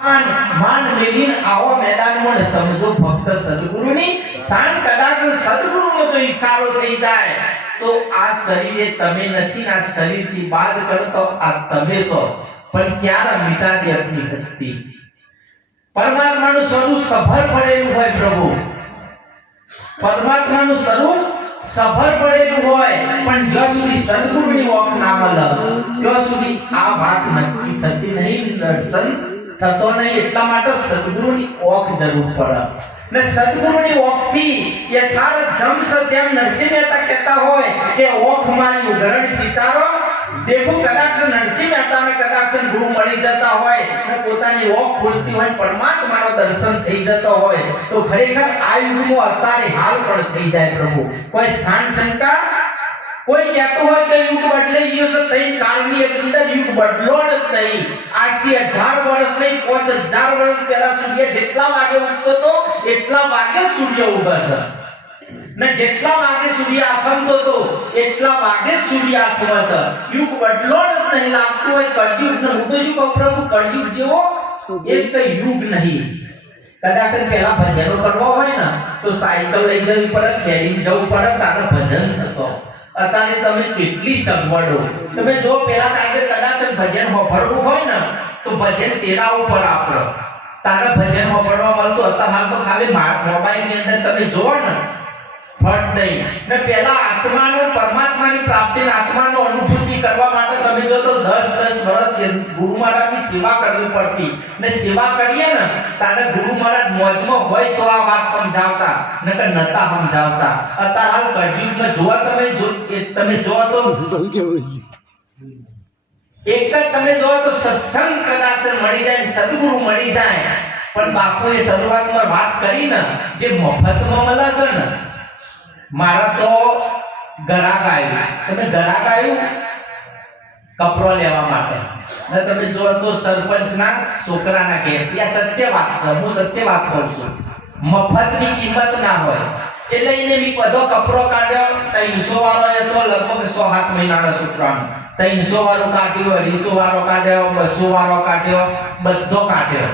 માન મેલીન આવો મેદાનમાં ને સમજો ભક્ત સદગુરુની શાન કદાચ સદગુરુનો જો ઈશારો થઈ જાય તો આ શરીરે તમે નથી ના શરીરથી બાદ કરતો આ તમે છો પણ ક્યારે મિટા દે આપની હસ્તી પરમાત્માનું સ્વરૂપ સફળ પડેલું હોય પ્રભુ પરમાત્માનું સ્વરૂપ સફળ પડેલું હોય પણ જ્યાં સુધી સદગુરુની ઓખ ના મળે ત્યાં સુધી આ વાત નક્કી થતી નહીં દર્શન થતો નહીં એટલા માટે સદગુરુની ઓખ જરૂર પડે ને સદગુરુની ઓખથી યથાર્થ જમસ તેમ નરસિંહ મહેતા કહેતા હોય કે ઓખ મારી ઉઘરણ સિતારો દેખો કદાચ નરસિંહ મહેતાને કદાચ ગુરુ મળી જતા હોય અને પોતાની ઓખ ખુલતી હોય પરમાત્માનો દર્શન થઈ જતો હોય તો ખરેખર આ યુગમાં અત્યારે હાલ પણ થઈ જાય પ્રભુ કોઈ સ્થાન શંકા કોઈ કહેતું હોય કે યુગ બદલાઈ ગયો છે તઈ કાળની અંદર યુગ બદલો જ નહીં આજથી 1000 વર્ષ નહીં 5000 વર્ષ પહેલા સૂર્ય જેટલા વાગે ઉગતો તો એટલા વાગે સૂર્ય ઉગે છે ને જેટલા વાગે સૂર્ય આથમતો તો એટલા વાગે સૂર્ય આથમે છે યુગ બદલો જ નહીં લાગતું હોય કળયુગ ને હું તો શું કહું પ્રભુ કળયુગ જેવો એક યુગ નહીં કદાચ પહેલા ભજનો કરવા હોય ને તો સાયકલ લઈ જવી પડે ખેડીને જવું પડે તારે ભજન થતો અત્યારે તમે કેટલી સગવડો તમે જો પેલા કાયદે કદાચ ભજન હોભળવું હોય ને તો ભજન તેરા ઉપર આપણો તારે ભજન હોભળવા મળતું અત્યારે હાલ તો ખાલી મોબાઈલ ની અંદર તમે જોવો ને ફટ નહીં ને પેલા આત્માનો પરમાત્માની પ્રાપ્તિ આત્માનો અનુભૂતિ કરવા માટે તમે જો તો 10 વર્ષ ગુરુ મહારાજની સેવા કરવી પડતી ને સેવા કરીએ ને તારે ગુરુ મહારાજ મોજમાં હોય તો આ વાત સમજાવતા નકર નતા સમજાવતા અત્યારે હાલ કળયુગમાં જોવા તમે જો તો એક જ તમે જો તો સત્સંગ કદાચ મળી જાય સદગુરુ મળી જાય પણ બાપુએ શરૂઆતમાં વાત કરી ને જે મફતમાં મળે છે ને મારા તો ગરાક આવ્યું તમે ગરાક આવ્યું કપરો લેવા માટે ને તમે જો તો સરપંચના છોકરાના ઘેર ત્યાં સત્ય વાત છે હું સત્ય વાત કહું છું મફતની કિંમત ના હોય એટલે એને મી બધો કપરો કાઢ્યો 300 વાળો એ તો લગભગ 6-7 મહિનાનો છોકરાનો 300 વાળો કાઢ્યો 250 વાળો કાઢ્યો 200 વાળો કાઢ્યો બધો કાઢ્યો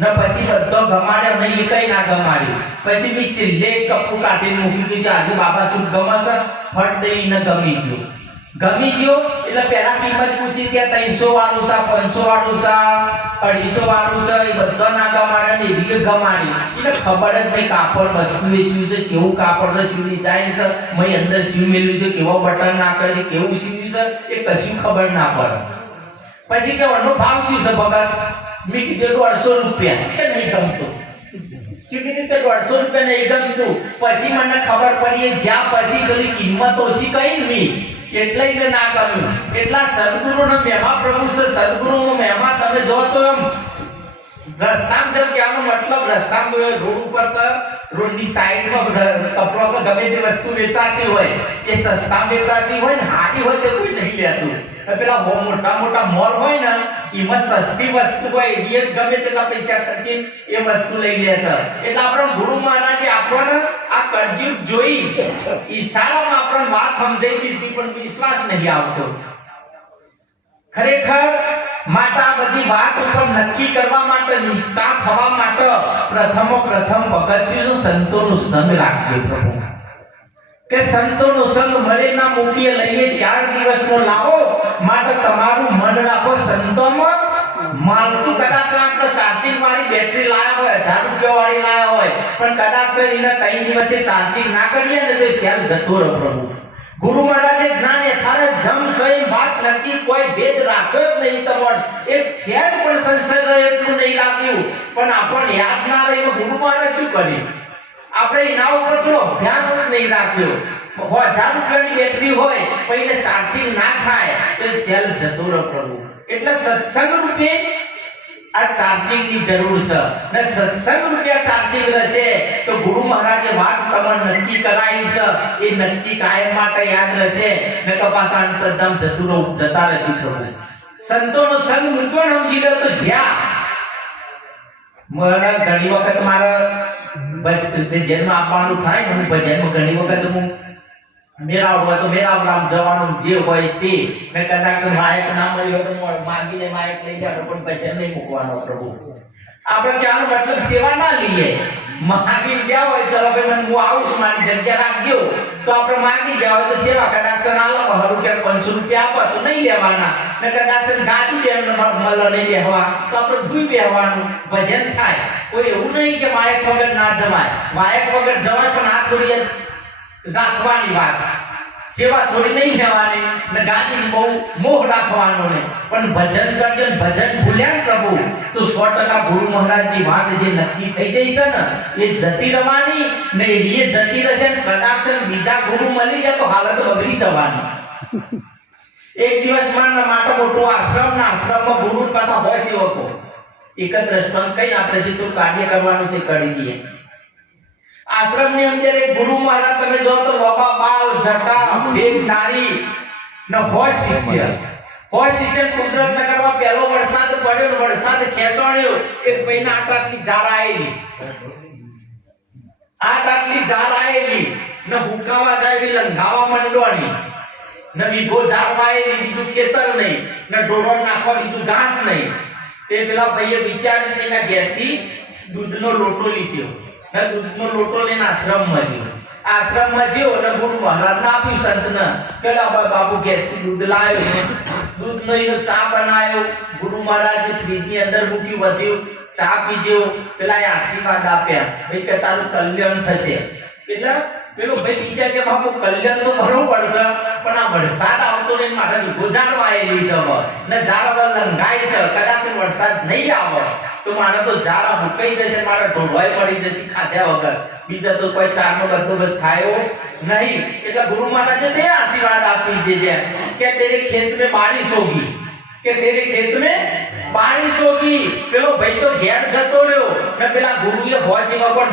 ને પછી બધો ગમાડ્યો નહીં કઈ ના ગમાડ્યું પછી મી સિલ્લે કપડું કાઢીને મૂકી દીધું આજે બાબા શું ગમશે ફટ દઈને ગમી ગયો એટલે પહેલા કિંમત પૂછી કે 300 વાળું છે 500 વાળું છે 250 વાળું છે એ બધો ના ગમાડે ને એ ગમાડી એટલે ખબર જ નહીં કાપડ વસ્તુ શું છે કેવું કાપડ છે શું ડિઝાઇન છે મય અંદર શું મેલ્યું છે કેવો બટન નાખે છે કેવું સીવ્યું છે એ કશું ખબર ના પડે પછી કે એનો ભાવ શું છે ભગત મેં કીધું 150 રૂપિયા કે નહીં ગમતું શું કીધું કે 150 રૂપિયા નહીં ગમતું પછી મને ખબર પડી જ્યાં પછી પેલી કિંમત ઓછી કઈ નહીં એટલે મેં ના કર્યું એટલા સદગુરુનો મહિમા પ્રભુ છે સદગુરુનો મહિમા તમે જો તો એમ રસ્તામાં જब કહેવાનો મતલબ રસ્તામાં રોડ ઉપર તો રોડની સાઈડમાં કપડો કે ગમે તે વસ્તુ વેચાતી હોય એ સસ્તા વેચાતી હોય ને હાડી હોય તે કોઈ નહીં લેતું પેલા મોટા મોલ હોય ને એમાં સસ્તી વસ્તુ હોય એ ગમે તેટલા પૈસા ખર્ચીને એ વસ્તુ લઈ લે છે એટલે આપણો ગુરુ મહારાજે આપણને આ કળયુગ જોઈ ઈશારામાં આપણને વાત સમજાઈ દીધી પણ વિશ્વાસ નહીં આવતો ખરેખર માટે આ બધી વાત ઉપર નક્કી કરવા માટે નિષ્ઠા થવા માટે પ્રથમ પગથિયું સંતોનું સંગ રાખજો પ્રભુ કે સંતોનો સંગ મળે ના મૂકીએ લઈએ 4 દિવસનો લાવો માટે તમારું મન રાખો સંતોમાં માલતું કદાચ આપણે ચાર્જિંગ વાળી બેટરી લાયા હોય 1000 રૂપિયા વાળી લાયા હોય પણ કદાચ એને 3 દિવસે ચાર્જિંગ ના કરીએ ને તો સેલ જતો રહે પ્રભુ ગુરુ મહારાજે જ્ઞાન યથાર્થ જમ સહી વાત નથી કોઈ ભેદ રાખ્યો જ નહીં તમાર એક સેલ પણ સંશય રહે એટલું નહીં રાખ્યું પણ આપણને યાદ ના રહે ગુરુ મહારાજ શું કરી આપણે એના ઉપર તો અભ્યાસ જ નહીં રાખ્યો 1000 રૂપિયાની બેટરી હોય પણ એને ચાર્જિંગ ના થાય તો સેલ જતો રહે પ્રભુ એટલે સત્સંગ રૂપે આ ચાર્જિંગ ની જરૂર છે ને સત્સંગ રૂપિયા ચાર્જિંગ રહેશે તો ગુરુ મહારાજે વાત તમને નક્કી કરાવી છે એ નક્કી કાયમ માટે યાદ રહેશે ને કપાસાણ સદ્દામ જતા રહેશે પ્રભુ સંતોનો સંગ મૂક્યો ને સમજી લો તો જ્યાં મને ઘણી વખત મારા જન્મ આપવાનું થાય ને હું ભજનમાં ઘણી વખત હું મેળાવ હોય તો મેળાવડામ જવાનું જે હોય તે મેં કદાચ માયક ના મળ્યો તો માગીને માયક લઈ જાતો પણ ભજન નહીં મૂકવાનો પ્રભુ આપણે કહેવાનો મતલબ સેવા ના લઈએ. માગી ગયા હોય ચલો ભાઈ મને હું આવું છું મારી જગ્યા રાખજો તો આપણે માગી ગયા હોય તો સેવા કદાચ આલો 100 રૂપિયા 500 રૂપિયા આપો તો નહીં લેવાના ને કદાચ ગાદી બેન મલ નહીં લેવા તો આપણે ભૂઈ બેહવાનું ભજન થાય. કોઈ એવું નહીં કે માયક વગર ના જવાય. માયક વગર જવાય પણ આ થોડી રાખવાની વાત. સેવા થોડી નહીં લેવાની ને ગાદી બહુ મોહ રાખવાનો નહીં. પણ ભજન કરજો ને ભજન ભૂલ્યા પ્રભુ તો 100% ગુરુ મહારાજની વાત જે નક્કી થઈ જઈ છે ને એ જતી રહેવાની ને એ જતી રહેશે ને કદાચ બીજા ગુરુ મળી જાય તો હાલત બગડી જવાની. એક દિવસ મારના માટે મોટો આશ્રમમાં ગુરુ પાછા હોય સેવકો એક જ દ્રષ્ટાંત કઈ આપણે જે તો કાર્ય કરવાનું છે કરી દઈએ. આશ્રમની અંદર એક ગુરુ મહારાજ તમે જો તો લોબા બાલ જટા ભેગ નારી ને હોય શિષ્ય કુદરત નગરમાં પહેલો વરસાદ પડ્યો ને વરસાદ ખેંચવાણ્યો એક મહિના આટલી ઝાડ આયેલી ને હુકાવા જાય લંઘાવા મંડવાની ને વીઘો ઝાડ વાયેલી બીજું ખેતર નહીં ને ઢોરણ નાખવા બીજું ઘાસ નહીં. તે પેલા ભાઈએ વિચાર્યું તેના ઘેરથી દૂધનો લોટો લીધો ને દૂધનો લોટો લઈને આશ્રમમાં જ્યો અને ગુરુ મહારાજને આપ્યું સંતને પેલા બાબુ ઘેરથી દૂધ લાવ્યો દૂધનો એનો ચા બનાવ્યો ગુરુ મહારાજે ફ્રીજની અંદર મૂક્યું વધ્યું ચા પીધો પેલા આશીર્વાદ આપ્યા ભાઈ કે તારું કલ્યાણ થશે. એટલે પેલો ભાઈ વિચાર કે બાપુ કલ્યાણ તો બરોબર છે પણ આ વરસાદ આવતો નહીં મારે ગોજાણ વાયેલી છે ને ઝાડ લંઘાય છે કદાચ વરસાદ નહીં આવે તો મારે તો ઝાડ મુકાઈ જશે મારે ઢોળવાય પડી જશે ખાધ્યા વગર બીજા તો કોઈ ચારનો બંદોબસ્ત થાયો નહીં. એટલે ગુરુ મહારાજે તે આશીર્વાદ આપી દીધા કે તેરે ખેત મેં બારિશ હોગી પેલો ભાઈ તો ઘેર જતો રહ્યો ને પેલા ગુરુએ હોય સેવકોને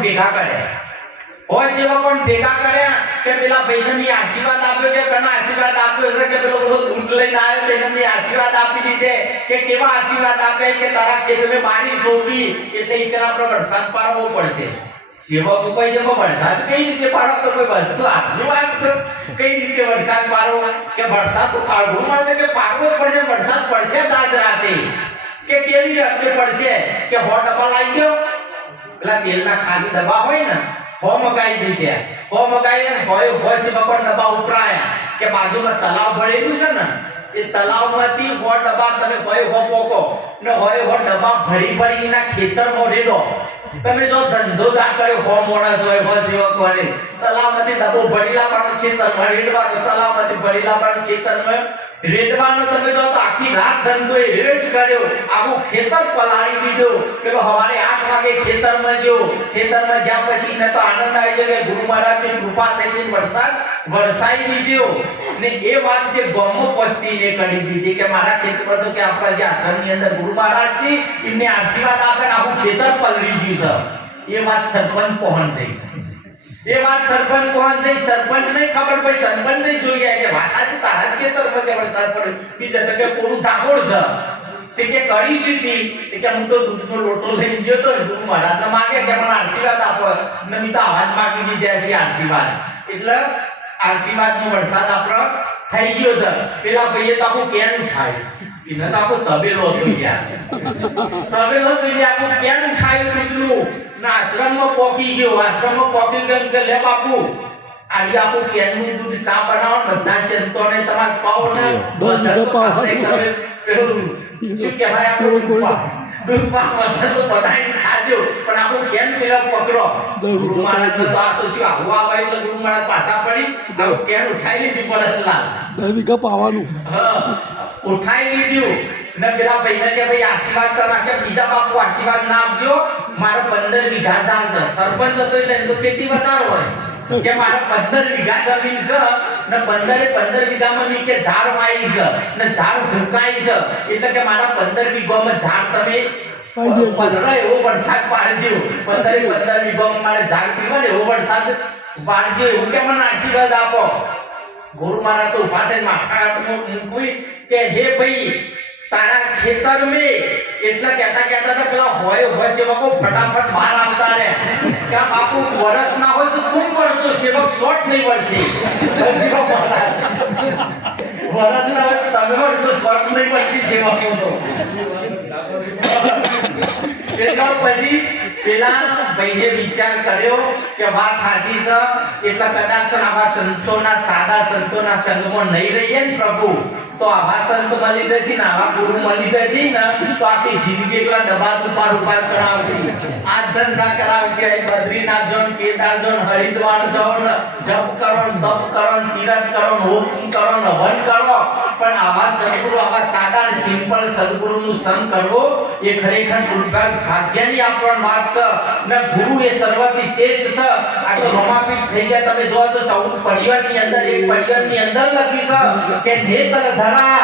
ભેગા કર્યા કે પેલા ભાઈને મેં આશીર્વાદ આપ્યો કે કના આશીર્વાદ આપ્યો છે કે પેલો દૂધ લઈને આવ્યો તેને મેં આશીર્વાદ આપી દીધે કે કેવા આશીર્વાદ આપ્યા કે તારા ખેતરમાં બારિશ હોગી એટલે ઈ પેલા આપણે વરસાદ પાડવો પડશે. સેવકો કોઈ છે વરસાદ કઈ રીતે પાડો તો કોઈ બસ તો આટલી વાત છે કઈ રીતે વરસાદ પાડવો કે વરસાદ તો પાડવો મળે કે પાડવો પડશે વરસાદ પડશે આજ રાતે કે કેવી રાતે પડશે કે 100 ડબ્બા લાવી ગયો પેલા તેલના ખાલી ડબ્બા હોય ને હો મગાઈ દીધા હોય સેવકો ડબ્બા ઉપરાયા કે બાજુમાં તલાવ ભરેલું છે ને એ તલાવમાંથી 100 ડબ્બા તમે હો પોકો ને હોય ડબ્બા ભરીના ખેતરમાં રેડો. તમે જો ધંધો દા કર્યો હો મોણસ હોય સેવક હોય તલાવમાંથી ડબ્બો ભરેલા પણ ખેતરમાં રેડવાનો તલાવમાંથી ભરેલા પણ ખેતરમાં રેડવાનો. તમે જો તો આખી રાત ધંધો એ રેજ કર્યો આખું ખેતર પલાળી દીધો. પેલો સવારે 8 વાગે ખેતરમાં જ્યાં પછી ને તો આનંદ આવી ગયો કે ગુરુ મહારાજની કૃપા થઈ ગઈ વરસાદ વરસાઈ દીધો ને એ વાત છે ગોમો પસ્તીને કરી દીધી કે મારા ખેતરમાં તો કે આપણા જે આશ્રમની અંદર ગુરુ મહારાજ છે એમને આશીર્વાદ આપે ને આખું ખેતર પલળી ગયું છે. એ વાત સરપંચ પહોંચ થઈ સરપંચને ખબર પડી સરપંચે જોઈ ગયા કે વાત આજે તારા જ ખેતરમાં કે વરસાદ પડ્યો બીજા તો કે કોનું ધાકોડ છે તે કે કરી સીધી કે હું તો દૂધનો લોટો લઈને ગયો તો ગુરુ મહારાજને માગે કે મને આશીર્વાદ આપો ને મેં તો આવાજ માગી દીધા છે આશીર્વાદ. એટલે આશીર્વાદનો વરસાદ આપણો થઈ ગયો છે. પેલા ભાઈએ તો આખું કેન ઉઠાયું એને તો આખો તબેલો હતો આખું કેન ઉઠાયું દૂધનું આશ્રમમાં પોકી ગયો કે લે બાપુ આજે આખું કેનનું દૂધ ચા બનાવો બધા સંતોને તમાર પાવ ને શું કહેવાય દૂધ પાક તો બધાને ખાજો પણ આખું કેન પેલા પકડો. ગુરુ મહારાજ તો આ તો શું આવું આવે એટલે ગુરુ મહારાજ પાછા પડી આખું કેન ઉઠાઈ લીધી પરતલાલ 10 વીઘા પાવાનું ઉઠાઈ લીધું ને પેલા ભાઈને કે ભાઈ આશીર્વાદ કરા કે બીજા બાપુ આશીર્વાદ ના આપજો મારો 15 વીઘા ચાલશે. સરપંચ હતો એટલે તો ખેતી વધારો હોય કે મારે 15 વીઘા જમીન છે ને 15 વીઘામાં ની કે ઝાડ વાઈ છે ને ઝાડ ફૂંકાઈ છે એટલે કે મારા 15 વીઘામાં ઝાડ તમે એવો વરસાદ પાડજો 15 વીઘામાં મારે ઝાડ પીવા ને એવો વરસાદ પાડજો એવું કે મને આશીર્વાદ આપો. ગુરુ મહારાજ તો ઉભા થઈને માથા મૂકવી કે હે ભાઈ તારા ખેતર મે એટલા કહેતા પેલા હોય સેવકો ફટાફટ બહાર આવતા રહે કે બાપુ વરસ ના હોય તો ખૂબ વર્ષો સેવક શોર્ટ નહીં વર્ષે વરસ ના હોય તો તમે વર્ષો શોર્ટ નહીં વર્ષે સેવકો તો એટલે પછી પેલા ભાઈએ વિચાર કર્યો કે વાત સાચી છે, એટલે કદાચ આવા સંતોના સાદા સંતોના સંગમાં નહીં રહીએ ને પ્રભુ, તો આવા સંત મળી જશે ને આવા ગુરુ મળી જશે ને તો આખી જિંદગી એકલા ડબ્બા ઉપાર કરાવશે, આ ધંધા કરાવશે, બદ્રીનાથ જો ને કેદાર જો ને હરિદ્વાર જો ને જપ કરો ને તપ કરો ને તીરથ કરો ને હોમ કરો ને હવન કરો, પણ આવા સદગુરુ આવા સાદા અને સિમ્પલ સદગુરુનું સંગ કરવો એ ખરેખર ભાગ્યની આપણને વાત છે ને ગુરુ એ સર્વથી શ્રેષ્ઠ છે. આ તો રોમાપીઠ થઈ ગયા, તમે જો તો 14 પરિવારની અંદર એક પરિવારની અંદર લખી છે કે નેત્ર ધરા